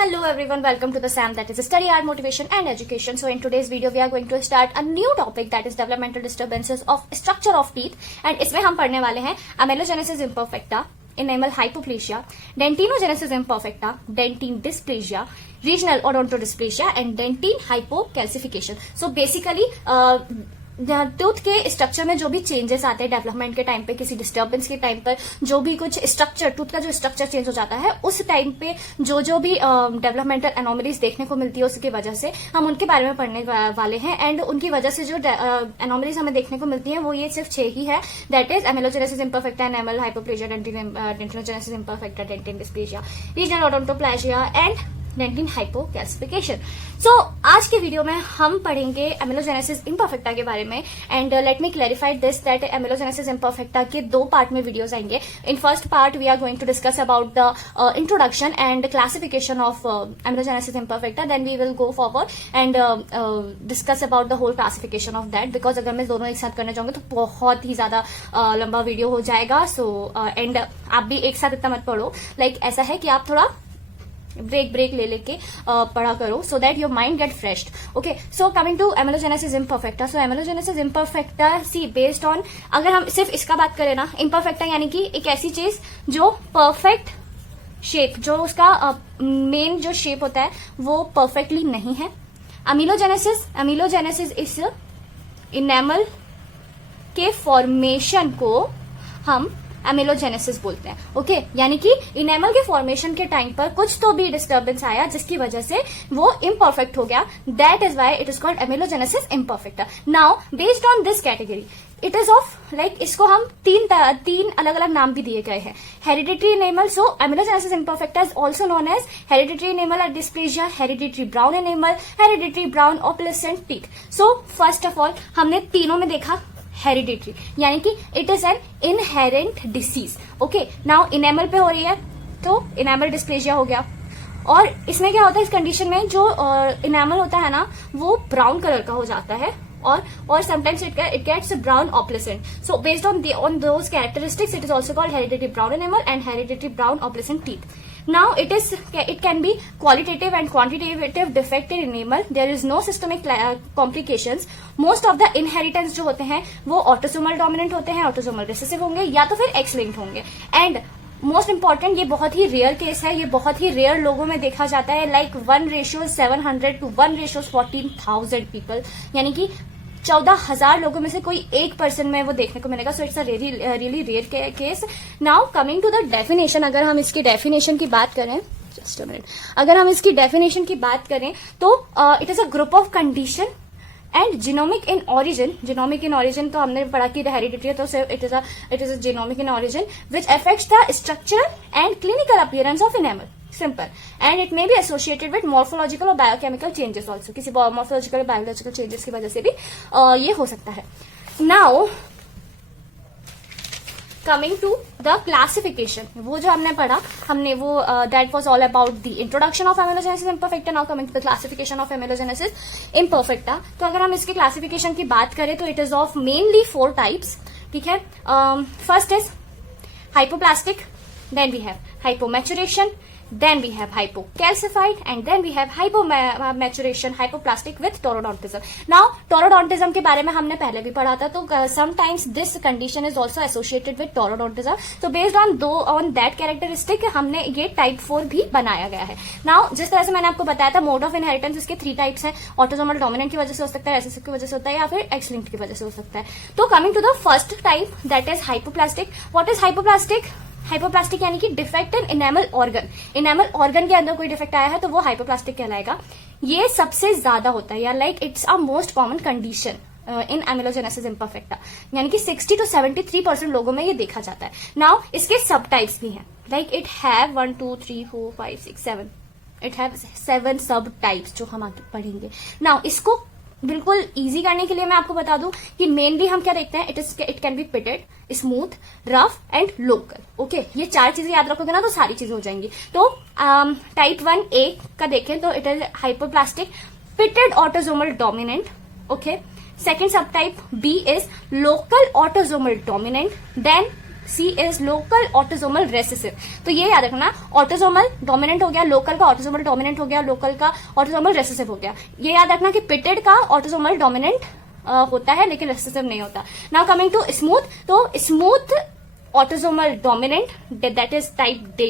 Hello everyone, welcome to the SAM, that is Study Art Motivation and Education. So in today's video we are going to start a new topic, that is developmental disturbances of structure of teeth, and इसमें हम पढ़ने वाले हैं amelogenesis imperfecta, enamel hypoplasia, dentinogenesis imperfecta, dentine dysplasia, regional odontodysplasia and dentine hypocalcification. So basically tooth के structure में जो भी changes आते हैं डेवलपमेंट के टाइम पे, किसी डिस्टर्बेंस के टाइम पर जो भी कुछ स्ट्रक्चर, टूथ का जो स्ट्रक्चर चेंज हो जाता है उस टाइम पे जो भी डेवलपमेंटल एनोमलीज देखने को मिलती है उसकी वजह से हम उनके बारे में पढ़ने वाले हैं। एंड उनकी वजह से जो एनोमलीज हमें देखने को मिलती है वो ये सिर्फ 6 ही है, that is amelogenesis imperfecta, enamel hypoplasia, dentinogenesis imperfecta, dentin dysplasia, regional odontoplasia and dentin hypocalcification. So आज के वीडियो में हम पढ़ेंगे एमेलोजेनेसिस इम्परफेक्टा के बारे में। And let me clarify this that amelogenesis imperfecta के 2 पार्ट में वीडियोस आएंगे। In first part we are going to discuss about the introduction and classification of amelogenesis imperfecta, then we will go forward and discuss about the whole classification of that, because अगर मैं दोनों एक साथ करने जाऊंगी तो बहुत ही ज्यादा लंबा वीडियो हो जाएगा। सो एंड आप भी एक साथ इतना मत पढ़ो, लाइक ऐसा है कि आप थोड़ा ब्रेक ले लेके पढ़ा करो, so that your mind get fresh. Okay, so coming to amelogenesis imperfecta. So amelogenesis imperfecta see based on, अगर हम सिर्फ इसका बात करें ना, इम्परफेक्टा यानी कि एक ऐसी चीज जो परफेक्ट शेप, जो उसका मेन जो शेप होता है वो परफेक्टली नहीं है। एमेलोजेनेसिस इस इनेमल के फॉर्मेशन को हम एमेलोजेनेसिस बोलते हैं। ओके, यानी कि इनेमल के फॉर्मेशन के टाइम पर कुछ तो भी डिस्टर्बेंस आया जिसकी वजह से वो इम्परफेक्ट हो गया, that is why it is called amelogenesis imperfecta. Now based on this category it is of like, इसको हम तीन अलग अलग नाम भी दिए गए हैं। Hereditary enamel, so amelogenesis imperfecta is also known as hereditary enamel dysplasia, hereditary brown enamel, hereditary brown opalescent teeth. So first of all हमने तीनों में देखा हेरिडिटरी, यानी कि it is an inherent disease. Okay, now enamel पे हो रही है तो इनेमल डिस्प्लेजिया हो गया। और इसमें क्या होता है, इस कंडीशन में जो इनेमल होता है ना वो ब्राउन कलर का हो जाता है और sometimes it gets brown opalescent. So based on those characteristics it is also called hereditary brown enamel and hereditary brown opalescent teeth. Now it can be qualitative and quantitative defect in enamel. There is no systemic complications. Most of the inheritance जो होते हैं वो autosomal dominant होते हैं, autosomal recessive होंगे या तो फिर X linked होंगे. And मोस्ट इंपॉर्टेंट, ये बहुत ही रेयर केस है, ये बहुत ही रेयर लोगों में देखा जाता है, लाइक 1:700 to 1:14,000 पीपल, यानी कि 14,000 लोगों में से कोई 1% में वो देखने को मिलेगा। So it's a really rare case. Now coming to the definition, अगर हम इसकी डेफिनेशन की बात करें, जस्ट अ मिनट, अगर हम इसकी डेफिनेशन की बात करें तो it is a group of condition and genomic in origin. Genomic in origin तो हमने पढ़ा कि हेरिडिटरी है, तो it is a genomic in origin which affects the structural and clinical appearance of enamel. Simple. And it may be associated with morphological or biochemical changes also. किसी morphological or biological changes की वजह से भी ये हो सकता है. Now coming to the classification, वो जो हमने पढ़ा, हमने वो that was all about the introduction of amelogenesis imperfecta. Now coming to the classification of amelogenesis imperfecta. तो अगर हम इसके classification की बात करें तो it is of mainly 4 types. ठीक है, first is hypoplastic, then we have hypomaturation, then we have hypocalcified and then we have hypomaturation hypoplastic with taurodontism. Now taurodontism के बारे में हमने पहले भी पढ़ा था, तो sometimes this condition is also associated with taurodontism. So based on that characteristic हमने ये type 4 भी बनाया गया है. Now जिस तरह से मैंने आपको बताया था, mode of inheritance इसके 3 types हैं. autosomal dominant की वजह से हो सकता है, recessive की वजह से होता है, या फिर X linked की वजह से हो सकता है. तो coming to the first type, that is hypoplastic. What is hypoplastic? Hypoplastic यानी कि defect in enamel organ. Enamel organ के अंदर कोई डिफेक्ट आया है तो वो हाइपोप्लास्टिक कहलाएगा. ये सबसे ज्यादा होता है, या like it's a most common condition in amelogenesis imperfecta, यानी कि 60 to 73% लोगों में ये देखा जाता है. नाउ इसके सब टाइप्स भी हैं, like it have 1 2 3 4 5 6 7, it have 7 सब टाइप्स जो हम आगे पढ़ेंगे. नाउ इसको बिल्कुल इजी करने के लिए मैं आपको बता दूं कि मेनली हम क्या देखते हैं, it can B pitted, smooth, rough and local. Okay, ये 4 चीजें याद रखोगे ना तो सारी चीजें हो जाएंगी. तो टाइप 1A का देखें तो it is hypoplastic pitted autosomal dominant. Okay, second sub type B is local autosomal dominant. Then C is local autosomal recessive. तो ये याद रखना, ऑटोसोमल डोमिनेंट हो गया लोकल का, ऑटोसोमल डोमिनेंट हो गया लोकल का, ऑटोसोमल रेसेसिव हो गया। ये याद रखना कि पिटेड का ऑटोसोमल डोमिनेंट होता है लेकिन रेसेसिव नहीं होता। नाउ कमिंग टू स्मूथ, तो smooth autosomal dominant, that is type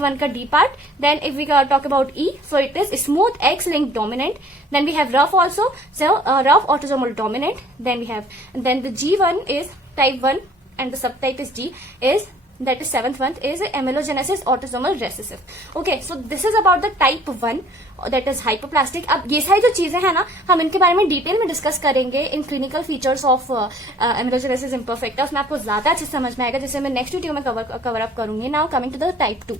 1 का D part. Then if we talk about E, so it is smooth X-linked dominant. Then we have rough also, so rough autosomal dominant. Then the G1 is type 1 and the subtype is D, is that is 7th one is amelogenesis autosomal recessive. Okay, so this is about the type 1 that is hypoplastic. अब ये सारी जो चीजें हैं ना, हम इनके बारे में डिटेल में डिस्कस करेंगे in clinical features of amelogenesis imperfecta. उसमें आपको ज्यादा अच्छे समझ में आएगा, जिसे मैं नेक्स्ट वीडियो में कवर अप करूंगी. Now coming to the type 2.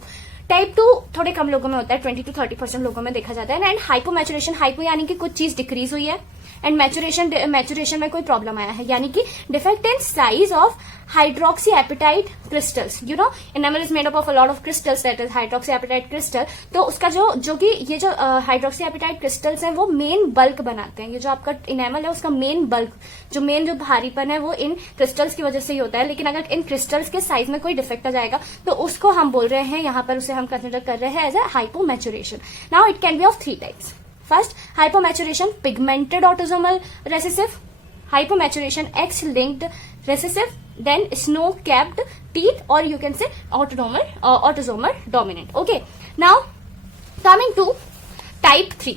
Type 2 थोड़े कम लोगों में होता है, 20 to 30% लोगों में देखा जाता है. एंड हाइपो मैचुरेशन, हाइपो यानी कि कुछ चीज डिक्रीज हुई है, एंड मैचुरेशन में कोई प्रॉब्लम आया है, यानी कि defect in size of hydroxy appetite crystals. You know enamel is made up of a lot of crystals, that is hydroxy appetite crystal. तो उसका जो कि ये जो हाइड्रोक्सी एपिटाइट क्रिस्टल्स हैं वो मेन बल्क बनाते हैं. ये जो आपका इनेमल है उसका मेन बल्क, जो भारीपन है वो इन क्रिस्टल्स की वजह से ही होता है. लेकिन अगर इन क्रिस्टल्स के साइज में कोई डिफेक्ट आ जाएगा तो उसको हम बोल रहे हैं, यहाँ पर उसे हम कंसिडर कर रहे हैं as a hypomaturation. Now it can be of 3 types. First, hypomaturation pigmented autosomal recessive, hypomaturation X-linked recessive, then snow-capped teeth, or you can say autosomal dominant. Okay, now coming to type 3.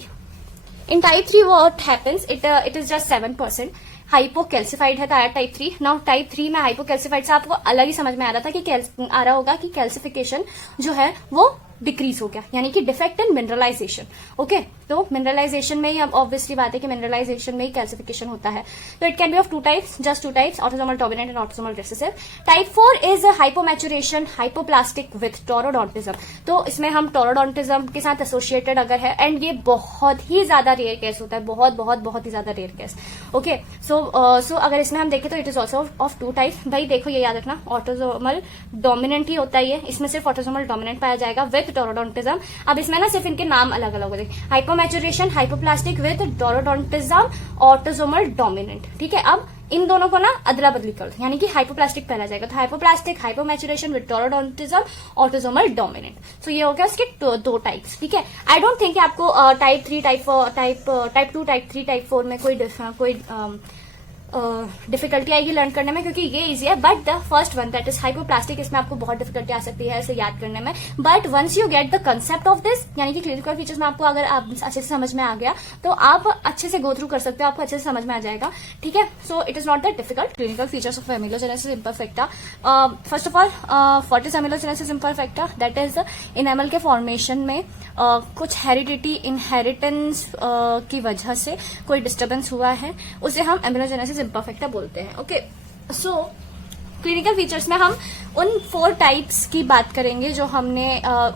In type 3 what happens, it is just 7%. हाइपोकैल्सिफाइड है type 3. Now type 3 में हाइपोकैल्सिफाइड से आपको अलग ही समझ में आ रहा था कि आ रहा होगा कि कैल्सिफिकेशन जो है वो डिक्रीज हो गया, यानी कि डिफेक्ट इन मिनरलाइजेशन. ओके, तो मिनरलाइजेशन में ही अब ऑब्वियसली बात है कि मिनरलाइजेशन में ही कैल्सिफिकेशन होता है. तो it can be of 2 types, just 2 types, autosomal dominant and autosomal recessive. Type 4 is hypomaturation hypoplastic with taurodontism. तो इसमें हम टोरोडोंटिज्म के साथ एसोसिएटेड अगर है, एंड ये बहुत ही ज्यादा रेयर केस होता है, बहुत ही ज्यादा रेयर केस. ओके, सो अगर इसमें हम देखें तो it is also of 2 types. भाई देखो ये याद रखना, ऑटोसोमल डोमिनेंट ही होता है, इसमें सिर्फ ऑटोसोमल डोमिनेंट पाया जाएगा विथ टोरोडोंटिज्म. अब इसमें ना सिर्फ इनके नाम अलग अलग होते हैं, हाइपोमैचुरेशन हाइपोप्लास्टिक विथ टोरोडोंटिज्म ऑटोसोमल डोमिनेंट. ठीक है, अब इन दोनों को ना अदला बदली कर दो, यानी कि हाइपोप्लास्टिक पहला जाएगा. तो हाइपोप्लास्टिक हाइपोमैचुरेशन विथ टोरोडोंटिज्म ऑटोसोमल डोमिनेंट. सो ये हो गया उसके 2 टाइप्स. ठीक है, आई डोंट थिंक आपको टाइप 3 टाइप 2 टाइप 3 टाइप 4 में कोई डिफिकल्टी आएगी लर्न करने में, क्योंकि ये इजी है. But the first one that is hypoplastic, इसमें आपको बहुत डिफिकल्टी आ सकती है इसे याद करने में. But once you get the concept of this, यानी कि क्लिनिकल फीचर्स में आपको अगर आप अच्छे से समझ में आ गया तो आप अच्छे से गो थ्रू कर सकते हो, आपको अच्छे से समझ में आ जाएगा. ठीक है, so it is not that difficult. Clinical features of amelogenesis imperfecta. First of all, what is amelogenesis imperfecta? That is enamel के फॉर्मेशन में कुछ हेरिडिटी इनहेरिटेंस की वजह से कोई डिस्टर्बेंस हुआ है, उसे हम एमेलोजेनेसिस इम्परफेक्टा बोलते हैं. ओके, सो क्लिनिकल फीचर्स में हम उन 4 टाइप्स की बात करेंगे जो हमने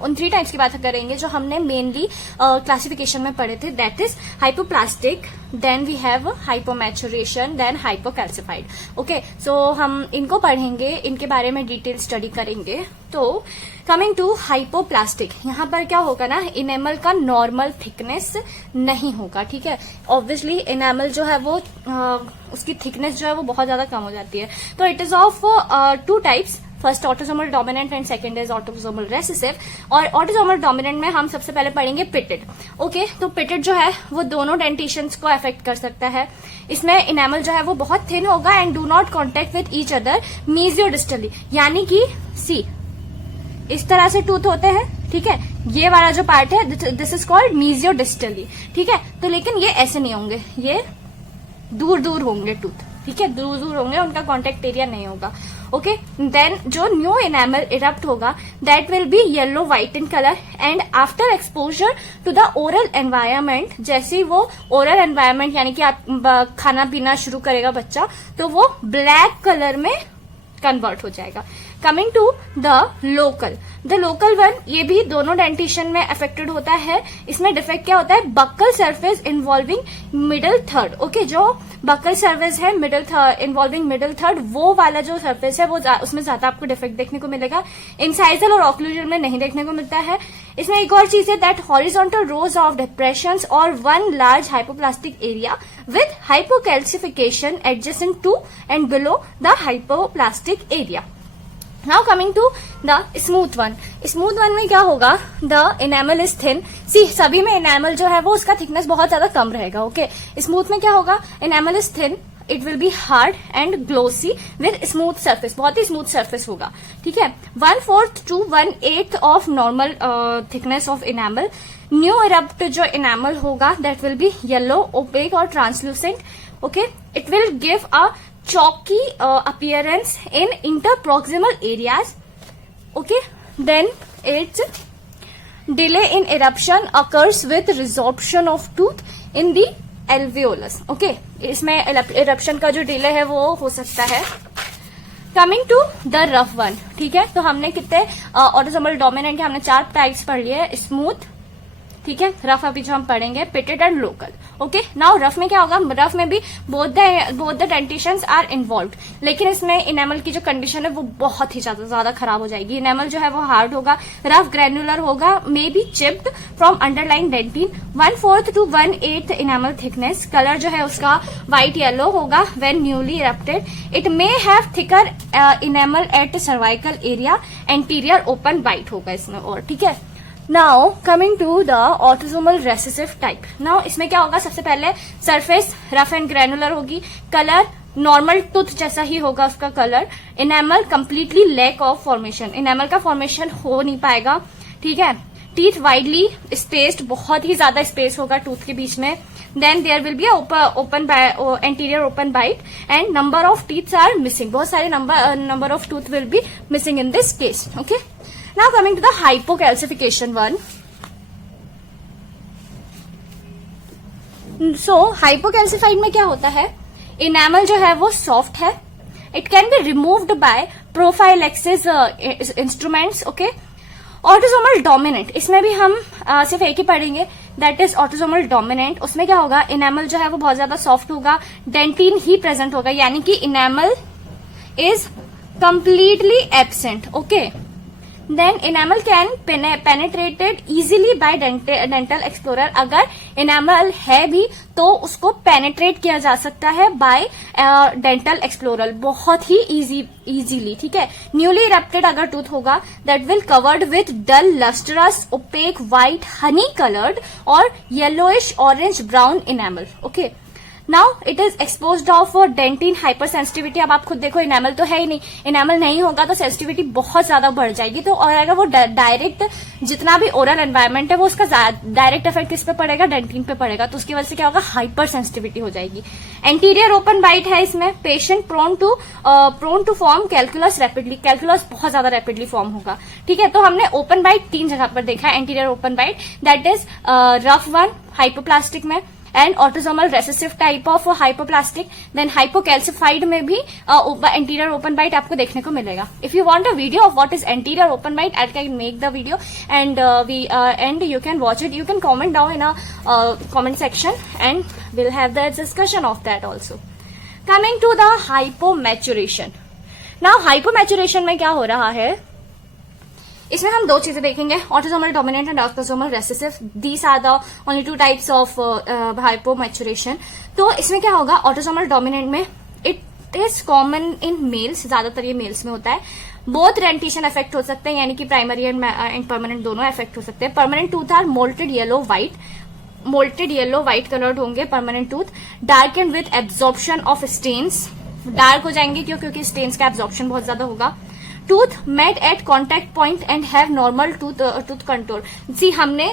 उन 3 टाइप्स की बात करेंगे जो हमने मेनली क्लासिफिकेशन में पढ़े थे. That is hypoplastic, then we have hypomaturation, then hypocalcified. Okay, so हम इनको पढ़ेंगे, इनके बारे में डिटेल स्टडी करेंगे. तो कमिंग टू हाइपोप्लास्टिक, यहाँ पर क्या होगा ना, इनेमल का नॉर्मल थिकनेस नहीं होगा. ठीक है, ऑब्वियसली इनेमल जो है वो उसकी थिकनेस जो है वो बहुत ज्यादा कम हो जाती है. तो it is of 2 types. First autosomal dominant and second is autosomal recessive. और ऑटोसोमल डोमिनेंट में हम सबसे पहले पढ़ेंगे पिटेड. ओके, तो पिटेड जो है वो दोनों डेंटिशंस को अफेक्ट कर सकता है. इसमें इनेमल जो है वो बहुत थिन होगा and do not contact with each other mesiodistally, यानी कि सी इस तरह से टूथ होते हैं. ठीक है, ये वाला जो पार्ट है दिस इज कॉल्ड मीजियोडिस्टली. ठीक है, तो लेकिन ये ऐसे नहीं होंगे, ये दूर दूर होंगे टूथ. ठीक है, दूर दूर होंगे, उनका कॉन्टेक्ट एरिया नहीं होगा. ओके, देन जो न्यू इनेमल इरप्ट होगा that will be yellow white in colour and after exposure to the oral environment, जैसे ही वो ओरल एनवायरमेंट यानी कि आप खाना पीना शुरू करेगा बच्चा, तो वो ब्लैक कलर में कन्वर्ट हो जाएगा. Coming to the local one, ये भी दोनों डेंटिशन में अफेक्टेड होता है। इसमें डिफेक्ट क्या होता है, buccal surface involving middle third. Okay, जो बक्कल सरफेस है इन्वॉल्विंग मिडल थर्ड, वो वाला जो सरफेस है वो उसमें ज्यादा आपको डिफेक्ट देखने को मिलेगा। इंसाइजल और ऑक्लूजन में नहीं देखने को मिलता है। इसमें एक और चीज है that horizontal rows of depressions और one large hypoplastic area with hypocalcification adjacent to and below the hypoplastic area. Now coming to the smooth one में क्या होगा, the enamel is thin. See, सभी में इनेमल जो है वो उसका थिकनेस बहुत ज्यादा कम रहेगा। ओके, स्मूथ में क्या होगा, enamel is thin, it will be hard and glossy with smooth surface, बहुत ही स्मूथ सरफेस होगा। ठीक है, 1/4 to 1/8 of normal thickness of enamel. New erupt जो इनेमल होगा that will be yellow, opaque और translucent. Okay, it will give a chalky appearance in interproximal areas. Okay, then its delay in eruption occurs with resorption of tooth in the alveolus. Okay, इसमें eruption का जो delay है वो हो सकता है। Coming to the rough one, ठीक है, तो हमने कितने ऑटोसोमल डोमिनेंट के हमने 4 टाइप्स पढ़ लिए, स्मूथ, ठीक है, रफ अभी जो हम पढ़ेंगे, pitted and local. Okay, now rough में क्या होगा, रफ में भी बोथ द डेंटिशंस आर इन्वॉल्व्ड, लेकिन इसमें इनेमल की जो कंडीशन है वो बहुत ही ज्यादा खराब हो जाएगी। इनेमल जो है वो हार्ड होगा, रफ ग्रेनुलर होगा, may be chipped from underline dentin. 1/4 to 1/8 enamel thickness. Colour जो है उसका व्हाइट येलो होगा when newly erupted. It may have thicker enamel at cervical area, anterior open white होगा इसमें और, ठीक है। Now coming to the autosomal recessive type. नाउ इसमें क्या होगा, सबसे पहले सरफेस रफ एंड ग्रेनुलर होगी, कलर नॉर्मल टूथ जैसा ही होगा उसका colour. Enamel completely lack of formation, enamel का फॉर्मेशन हो नहीं पाएगा, ठीक है। टीथ वाइडली स्पेस्ड, बहुत ही ज्यादा स्पेस होगा टूथ के बीच में। Then there will be open anterior open bite and number of teeths are missing, बहुत सारे number of tooth will be missing in this case. Okay, now coming to the hypocalcification one. So hypocalcified में क्या होता है, enamel जो है वो soft है, it can be removed by prophylaxis instruments. Okay, autosomal dominant, इसमें भी हम सिर्फ एक ही पढ़ेंगे, दैट इज ऑटोसोमल डोमिनेंट। उसमें क्या होगा, इनेमल जो है वो बहुत ज्यादा सॉफ्ट होगा, डेंटिन ही प्रेजेंट होगा, यानी कि enamel is completely absent. Okay, then enamel can penetrated easily by dental explorer. अगर इनेमल है भी तो उसको पेनेट्रेट किया जा सकता है बाय डेंटल एक्सप्लोरर, बहुत ही इजीली, ठीक है। न्यूली इरप्टेड अगर टूथ होगा that will covered with dull lustrous opaque white honey coloured और yellowish orange brown enamel. Okay, now it is exposed of dentin hyper sensitivity. अब आप खुद देखो, इनेमल तो है ही नहीं, इनेमल नहीं होगा तो सेंसिटिविटी बहुत ज्यादा बढ़ जाएगी। तो और अगर वो डायरेक्ट जितना भी ओरल एनवायरमेंट है वो उसका डायरेक्ट इफेक्ट किस पे पड़ेगा, डेंटिन पे पड़ेगा, तो उसकी वजह से क्या होगा, हाइपर सेंसिटिविटी हो जाएगी। एंटीरियर ओपन बाइट है इसमें, patient prone to form calculus rapidly, calculus बहुत ज्यादा रैपिडली फॉर्म होगा, ठीक है। तो हमने ओपन बाइट 3 जगह पर देखा है, anterior open bite that is rough one hypoplastic में, and autosomal recessive type of hypoplastic, then hypocalcified में भी एंटीरियर ओपन बाइट आपको देखने को मिलेगा। If you want a video of what is anterior open bite, I can make the video and you can watch it, you can comment down in a comment section and we'll have the discussion of that also. Coming to the hypomaturation. Now hypomaturation में क्या हो रहा है, इसमें हम 2 चीजें देखेंगे, autosomal dominant and autosomal recessive. These are the only 2 types of hypomaturation. तो इसमें क्या होगा, ऑटोसोमल डोमिनेंट में it is common in males, ज्यादातर ये मेल्स में होता है। बोथ डेंटिशन इफेक्ट हो सकते हैं, यानी कि प्राइमरी एंड परमानेंट दोनों इफेक्ट हो सकते हैं। Permanent tooth are mottled yellow white coloured होंगे permanent tooth. Dark and with absorption of stains, dark हो जाएंगे क्योंकि स्टेन्स का एब्जॉर्प्शन बहुत ज्यादा होगा। Tooth met at contact point and have normal tooth control. See, हमने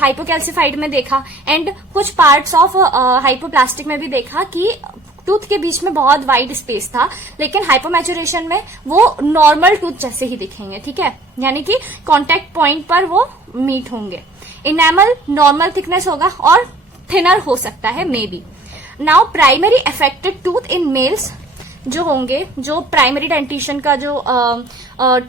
हाइपोकैल्सिफाइड में देखा एंड कुछ पार्ट्स ऑफ हाइपोप्लास्टिक में भी देखा कि टूथ के बीच में बहुत वाइड स्पेस था, लेकिन हाइपोमैचुरेशन में वो नॉर्मल टूथ जैसे ही दिखेंगे, ठीक है, यानी कि कॉन्टेक्ट पॉइंट पर वो मीट होंगे। इनेमल नॉर्मल थिकनेस होगा और थिनर हो सकता है, may be. Now primary affected tooth in males जो होंगे, जो प्राइमरी डेंटिशन का जो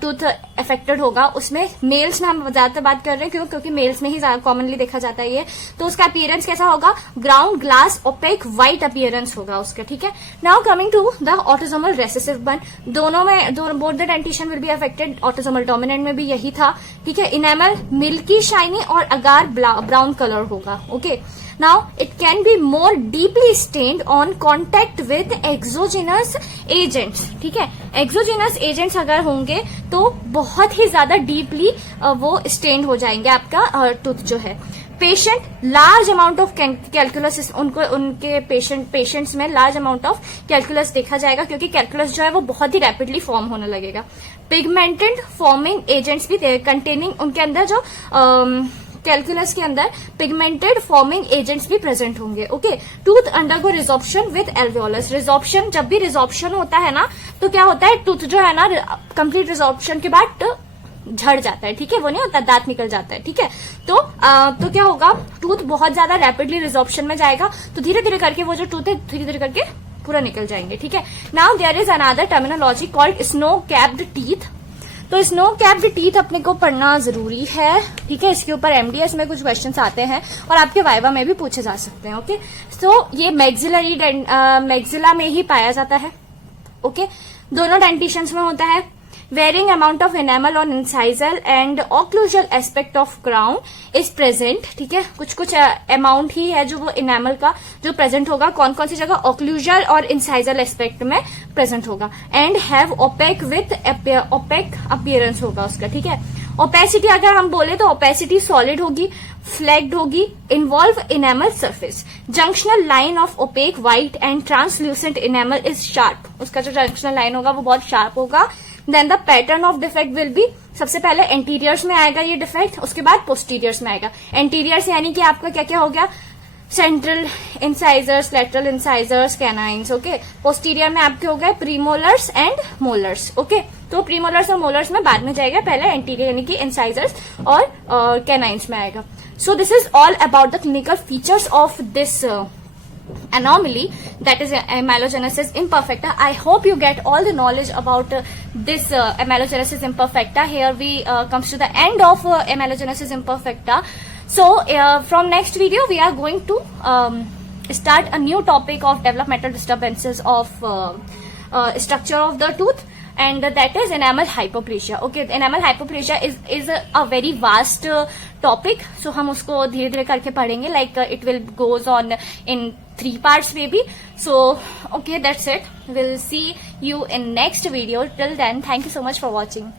टूथ अफेक्टेड होगा, उसमें मेल्स में हम ज्यादातर बात कर रहे हैं, क्योंकि मेल्स में ही कॉमनली देखा जाता है ये, तो उसका अपीयरेंस कैसा होगा, ground glass opaque white appearance होगा उसका, ठीक है। Now coming to the autosomal recessive one, दोनों में both the dentition will be affected, autosomal dominant में भी यही था, ठीक है। इनेमल मिल्की शाइनी और अगार ब्राउन कलर होगा, okay. Now it can be more deeply stained on contact with exogenous agents, ठीक है। exogenous agents अगर होंगे तो बहुत ही ज्यादा डीपली वो स्टेन्ड हो जाएंगे आपका टूथ जो है। Patient large amount of calculus, उनके पेशेंट्स में लार्ज अमाउंट ऑफ कैलकुलस देखा जाएगा, क्योंकि कैलकुलस जो है वो बहुत ही रैपिडली फॉर्म होने लगेगा। पिगमेंटेड फॉर्मिंग एजेंट्स भी कंटेनिंग, उनके अंदर जो कैलकुलस के अंदर पिगमेंटेड फॉर्मिंग एजेंट्स भी प्रेजेंट होंगे, okay. Tooth undergo resorption with alveolus, resorption, जब भी रिजॉर्प्शन होता है ना तो क्या होता है, टूथ जो है ना कंप्लीट रिजॉर्प्शन के बाद झड़ जाता है, ठीक है, वो नहीं होता, दांत निकल जाता है, ठीक है। तो क्या होगा, टूथ बहुत ज्यादा रैपिडली रिजॉर्प्शन में जाएगा, तो धीरे धीरे करके वो जो टूथ है धीरे धीरे करके पूरा निकल जाएंगे, ठीक है। Now there is another terminology called snow capped teeth. तो स्नो कैप्ड टीथ अपने को पढ़ना जरूरी है, ठीक है। इसके ऊपर एमडीएस में कुछ क्वेश्चंस आते हैं और आपके वाइवा में भी पूछे जा सकते हैं, ओके। सो ये मैक्सिला में ही पाया जाता है, ओके। दोनों डेंटिशंस में होता है। Varying amount of enamel on incisal and occlusal aspect of crown is present, ठीक है। कुछ अमाउंट ही है जो वो एनेमल का जो प्रेजेंट होगा, कौन कौन सी जगह, ऑक्लूजल और इंसाइजल एस्पेक्ट में प्रेजेंट होगा। And have opaque with opaque appearance होगा उसका, ठीक है। ओपेसिटी अगर हम बोले तो ओपेसिटी सॉलिड होगी, फ्लैग्ड होगी, involve enamel surface, junctional line of opaque white and translucent enamel is sharp, उसका जो जंक्शनल लाइन होगा वो बहुत शार्प होगा। Then the pattern of defect will be, सबसे पहले एंटीरियर्स में आएगा ये डिफेक्ट, उसके बाद पोस्टीरियर्स में आएगा। एंटीरियर्स यानी कि आपका क्या क्या हो गया, central incisors, lateral incisors, canines, okay. Posterior में आपके हो गए प्रीमोलर्स एंड मोलर्स, ओके। तो प्रीमोलर्स और मोलर्स में बाद में जाएगा, पहले एंटीरियर यानी कि इंसाइजर्स और कैनाइन्स में आएगा। So this is all about the clinical features of this anomaly, that is amelogenesis imperfecta. I hope you get all the knowledge about this amelogenesis imperfecta. Here we comes to the end of amelogenesis imperfecta. So from next video we are going to start a new topic of developmental disturbances of structure of the tooth, and that is enamel hypoplasia. Okay, enamel hypoplasia is a very vast topic, so हम उसको धीरे धीरे करके पढ़ेंगे, like it will goes on in 3 parts maybe. So okay, that's it. We'll see you in next video. Till then, thank you so much for watching.